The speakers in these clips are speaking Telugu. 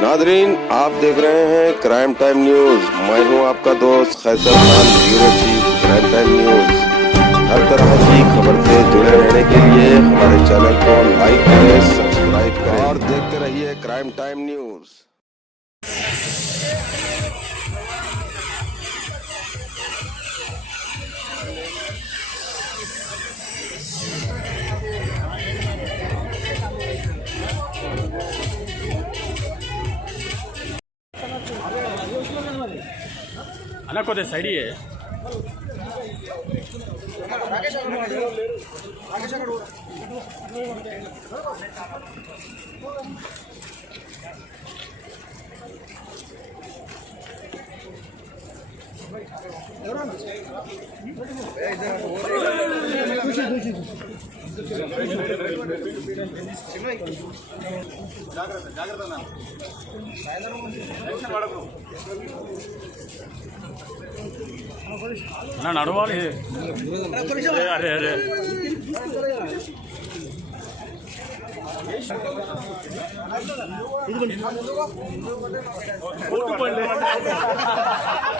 नादरीन, आप देख रहे हैं क्राइम टाइम न्यूज। मैं हूं आपका दोस्त Qaiser Khan, bureau chief crime time news. हर तरह की खबर से जुड़े रहने के लिए हमारे चैनल को लाइक करें, सब्सक्राइब करें और देखते रहिए क्राइम टाइम न्यूज। అన్న కొద్దిగా సైడ్ అన్న నడవాలి. అరే అరే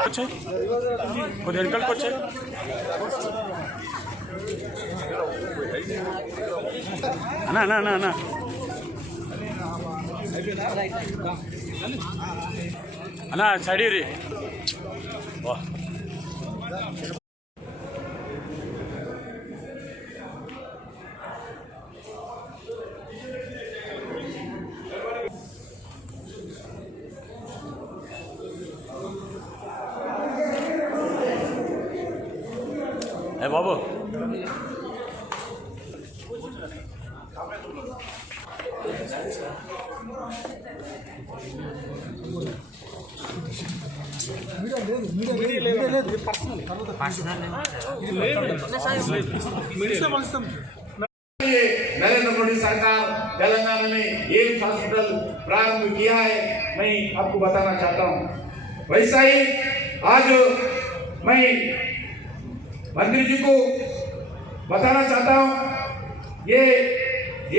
వచ్చాయి కొద్ది వెనకాలకు వచ్చాయి. అన్నా అన్నా అన్నా అన్నా అన్నా సైడ్ రీ. ఏ బాబు नरेंद्र मोदी सरकार तेलंगाना में एम्स हॉस्पिटल प्रारंभ किया है, मैं आपको बताना चाहता हूँ। वैसा ही आज मैं मंत्री जी को बताना चाहता हूँ, ये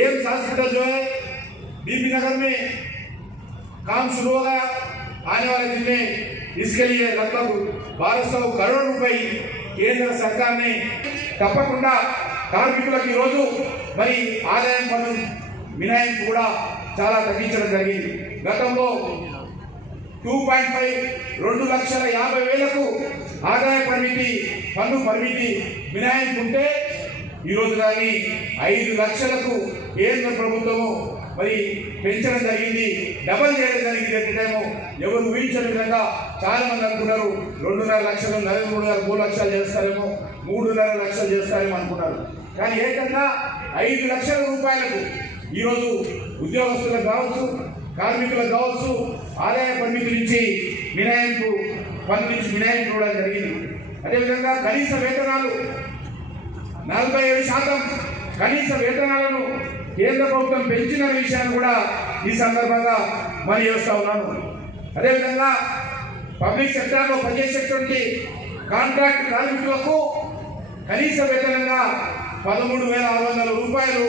एम्स हॉस्पिटल जो है बीबी नगर में काम शुरू हो गया। आने वाले दिन में इसके लिए लगभग 1200 करोड़ रुपए केंद्र सरकार ने తప్పకుండా కార్మికులకు ఈ రోజు మరి ఆదాయం పన్ను మినహాయింపు కూడా చాలా తగ్గించడం జరిగింది. గతంలో 2,50,00,000 ఆదాయ పరిమితి పన్ను పరిమితి మినహాయింపు ఉంటే ఈరోజు దాన్ని 5 లక్షలకు కేంద్ర ప్రభుత్వము మరి పెంచడం జరిగింది, డబల్ చేయడం జరిగింది. ఎక్కడేమో ఎవరు ఊహించని విధంగా చాలా మంది అనుకున్నారు 2.5 లక్షలు, నరేంద్ర మోడీ గారు 3 లక్షలు చేస్తారేమో, 3.5 లక్షలు చేస్తారేమో అనుకున్నారు. కానీ ఏకంగా 5 లక్షల రూపాయలకు ఈరోజు ఉద్యోగస్తులకు కావచ్చు, కార్మికులకు కావచ్చు ఆదాయ పరిమితి నుంచి మినహాయింపు పన్ను నుంచి మినహాయింపు ఇవ్వడం జరిగింది. అదేవిధంగా కనీస వేతనాలు 47% కనీస వేతనాలను కేంద్ర ప్రభుత్వం పెంచిన విషయాన్ని కూడా ఈ సందర్భంగా మనం చేస్తా ఉన్నాను. అదేవిధంగా పబ్లిక్ సెక్టార్లో పనిచేసేటువంటి కాంట్రాక్ట్ కార్మికులకు కనీస వేతనంగా 13,600 రూపాయలు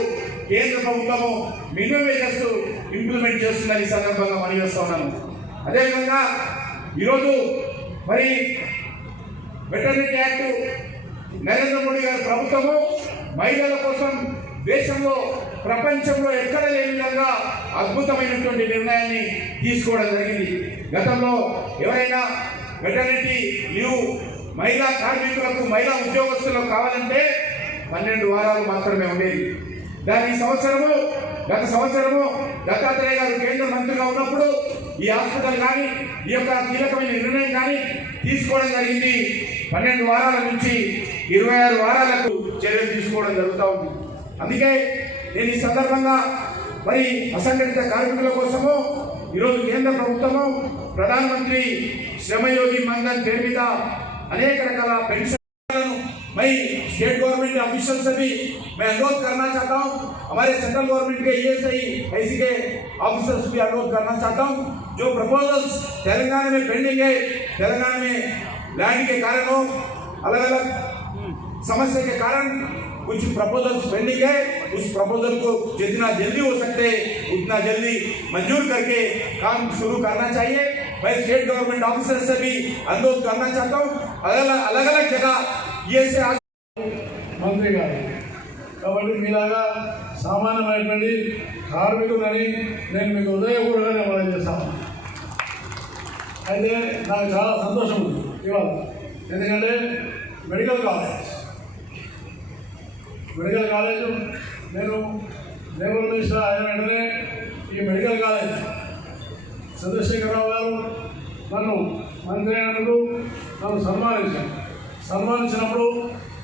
కేంద్ర ప్రభుత్వము మినిమం వేజెస్ ఇంప్లిమెంట్ చేస్తుందని ఈ సందర్భంగా మనం చేస్తా ఉన్నాను. అదేవిధంగా ఈరోజు మరి వెటర్నరీ యాక్ట్ నరేంద్ర మోడీ గారి ప్రభుత్వము మహిళల కోసం దేశంలో ప్రపంచంలో ఎక్కడ లేని విధంగా అద్భుతమైనటువంటి నిర్ణయాన్ని తీసుకోవడం జరిగింది. గతంలో ఎవరైనా వెటర్నరీ లీవ్ మహిళా కార్మికులకు, మహిళా ఉద్యోగస్తులకు కావాలంటే 12 వారాలు మాత్రమే ఉండేది. దాని గత సంవత్సరము దత్తాత్రేయ గారు కేంద్ర మంత్రిగా ఉన్నప్పుడు ఈ హాస్పిటల్ కానీ ఈ యొక్క కీలకమైన నిర్ణయం కానీ తీసుకోవడం జరిగింది. 12 వారాల నుంచి 26 వారాలకు చర్యలు తీసుకోవడం జరుగుతూ ఉంది. అందుకే నేను ఈ సందర్భంగా మరి అసంఘటిత కార్మికుల కోసము ఈరోజు కేంద్ర ప్రభుత్వము ప్రధానమంత్రి శ్రమయోగి మన్ధన్ పేరు మీద అనేక రకాల పెన్షన్ मैं स्टेट गवर्नमेंट ऑफिशियल से भी मैं अनुरोध करना चाहता हूँ, हमारे सेंट्रल गवर्नमेंट के ESI ऐसी के ऑफिसर्स भी अनुरोध करना चाहता हूँ, जो प्रपोजल्स तेलंगाना में पेंडिंग है, तेलंगाना में लैंड के कारण हो, अलग अलग समस्या के कारण कुछ प्रपोजल्स पेंडिंग है, उस प्रपोजल को जितना जल्दी हो सकते उतना जल्दी मंजूर करके काम शुरू करना चाहिए। मैं स्टेट गवर्नमेंट ऑफिसर से भी अनुरोध करना चाहता हूँ, अलग अलग जगह ये से మంత్రి గారు కాబట్టి మీలాగా సామాన్యమైనటువంటి కార్మికులని నేను మీకు ఉదయపూర్వకంగా మనం చేస్తాను. అయితే నాకు చాలా సంతోషం ఉంది ఇవాళ, ఎందుకంటే మెడికల్ కాలేజ్ నేను లేబర్ మినిస్టర్ అయిన వెంటనే ఈ మెడికల్ కాలేజ్ చంద్రశేఖరరావు గారు నన్ను మంత్రి అయినందుకు నన్ను సన్మానించినప్పుడు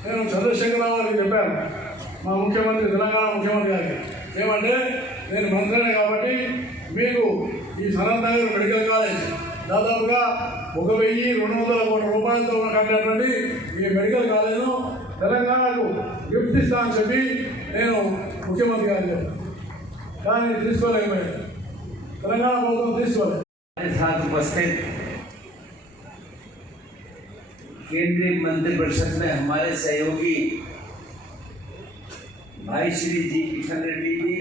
నేను చంద్రశేఖరరావు గారికి చెప్పాను, మా ముఖ్యమంత్రి తెలంగాణ ముఖ్యమంత్రి గారికి ఏమంటే, నేను మంత్రిని కాబట్టి మీకు ఈ సనత్ నగర్ మెడికల్ కాలేజ్ దాదాపుగా 1200 కోట్ల రూపాయలతో కట్టినటువంటి ఈ మెడికల్ కాలేజ్ను తెలంగాణకు గిఫ్ట్ ఇస్తానని చెప్పి నేను ముఖ్యమంత్రి గారికి చెప్పాను. కానీ తీసుకోలేకపోయాను, తెలంగాణ ప్రభుత్వం తీసుకోలేదు. उपस्थित केंद्रीय मंत्रिपरिषद में हमारे सहयोगी भाई श्री जी किशन रेड्डी जी,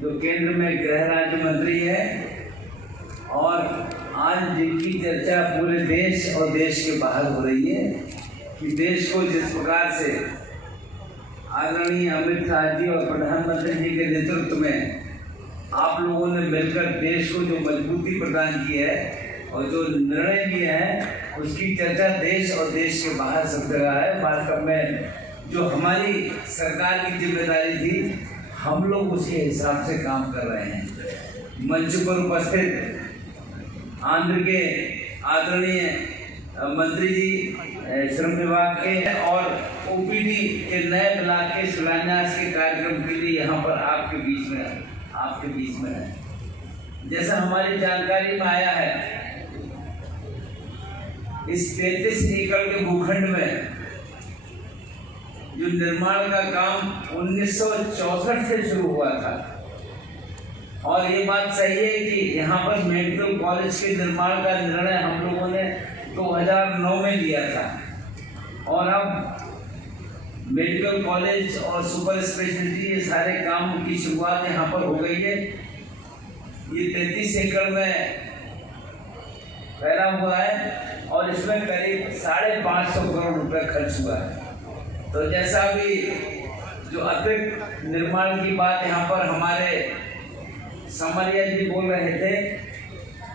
जो केंद्र में गृह राज्य मंत्री है और आज जिनकी चर्चा पूरे देश और देश के बाहर हो रही है कि देश को जिस प्रकार से आदरणीय अमित शाह जी और प्रधानमंत्री जी के नेतृत्व में आप लोगों ने मिलकर देश को जो मजबूती प्रदान की है और जो निर्णय लिए हैं उसकी चर्चा देश और देश के बाहर सब जगह है। वास्तव में जो हमारी सरकार की जिम्मेदारी थी हम लोग उसी हिसाब से काम कर रहे हैं। मंच पर उपस्थित आंध्र के आदरणीय मंत्री जी श्रम विभाग के और ओपीडी के नए ब्लॉक के शिलान्यास के कार्यक्रम के लिए यहाँ पर आपके बीच में है। जैसा हमारी जानकारी में आया है, इस 33 एकड़ के भूखंड में जो निर्माण का काम 1964 से शुरू हुआ था और ये बात सही है कि यहाँ पर मेडिकल कॉलेज के निर्माण का निर्णय हम लोगों ने 2009 में लिया था और अब मेडिकल कॉलेज और सुपर स्पेशलिटी ये सारे काम की शुरुआत यहाँ पर हो गई है। ये 33 एकड़ में फैला हुआ है और इसमें करीब 550 करोड़ रुपए खर्च हुआ है। तो जैसा भी जो अतिरिक्त निर्माण की बात यहाँ पर हमारे समरिया जी बोल रहे थे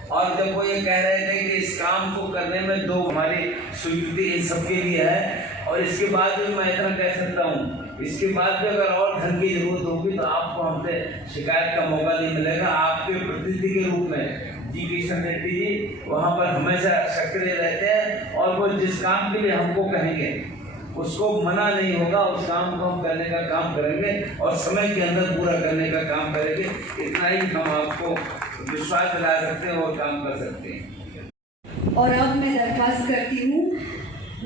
और जब वो ये कह रहे थे कि इस काम को करने में 2 हमारी स्वीकृति इन सबके लिए है और इसके बाद भी मैं इतना कह सकता हूँ, इसके बाद भी अगर और धन की जरूरत होगी तो आपको हमसे शिकायत का मौका नहीं मिलेगा। आपके प्रतिनिधि के रूप में जी किशन रेड्डी जी वहाँ पर हमेशा सक्रिय रहते हैं और वो जिस काम के लिए हमको कहेंगे उसको मना नहीं होगा, उस काम को हम करने का काम करेंगे और समय के अंदर पूरा करने का काम करेंगे। इतना ही हम आपको विश्वास दिला सकते हैं और काम कर सकते हैं। और अब मैं दरख्वास्त करती हूँ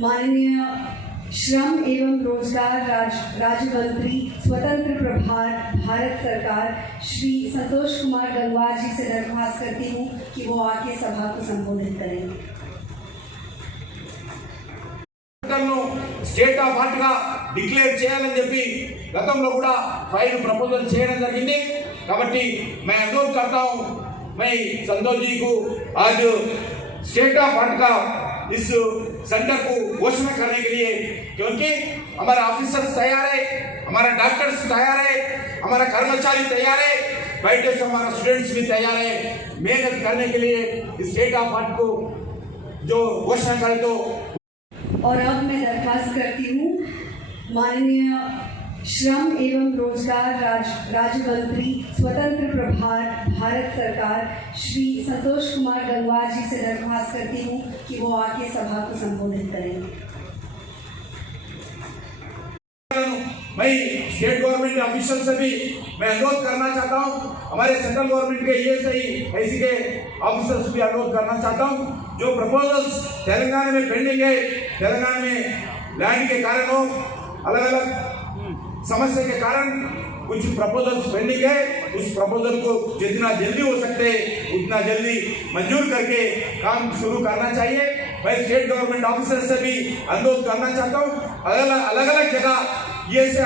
माननीय श्रम एवं रोजगार राज्य मंत्री स्वतंत्र प्रभार भारत सरकार श्री संतोष कुमार गंगवार जी से दरख्वास्त करती हूँ कि वो आके सभा को संबोधित करेंगे। స్టేట్ ఆఫ్ ఆర్ట్ గా డిక్లేర్ చేయాలని చెప్పి గతంలో కూడా ఫైల్ ప్రపోజల్ చేయడం జరిగింది। కాబట్టి मैं अनुरोध करता हूं, मैं संतोष जी को आज स्टेट ऑफ आर्ट का इस सेंटर को घोषणा करने के लिए, क्योंकि हमारे ऑफिसर्स तैयार है, हमारा डॉक्टर्स तैयार है, हमारा कर्मचारी तैयार है, बैठे से हमारा स्टूडेंट्स भी तैयार है मेहनत करने के लिए स्टेट ऑफ आर्ट को जो घोषणा करे। तो और अब मैं दरख्वास्त करती हूँ माननीय श्रम एवं रोजगार राज्य मंत्री स्वतंत्र प्रभार भारत सरकार श्री संतोष कुमार गंगवार जी से दरख्वास्त करती हूँ कि वो आके सभा को संबोधित करेंगे। मैं स्टेट गवर्नमेंट ऑफिशियल से भी मैं अनुरोध करना चाहता हूँ, हमारे सेंट्रल गवर्नमेंट के ऐसी के ऑफिसर्स भी अनुरोध करना चाहता हूँ, जो प्रपोजल्स तेलंगाना में पेंडिंग है, तेलंगाना में लैंड के कारण हो, अलग अलग समस्या के कारण कुछ प्रपोजल्स पेंडिंग है, उस प्रपोजल को जितना जल्दी हो सकते उतना जल्दी मंजूर करके काम शुरू करना चाहिए। मैं स्टेट गवर्नमेंट ऑफिसर से भी अनुरोध करना चाहता हूँ, अलग अलग जगह ये से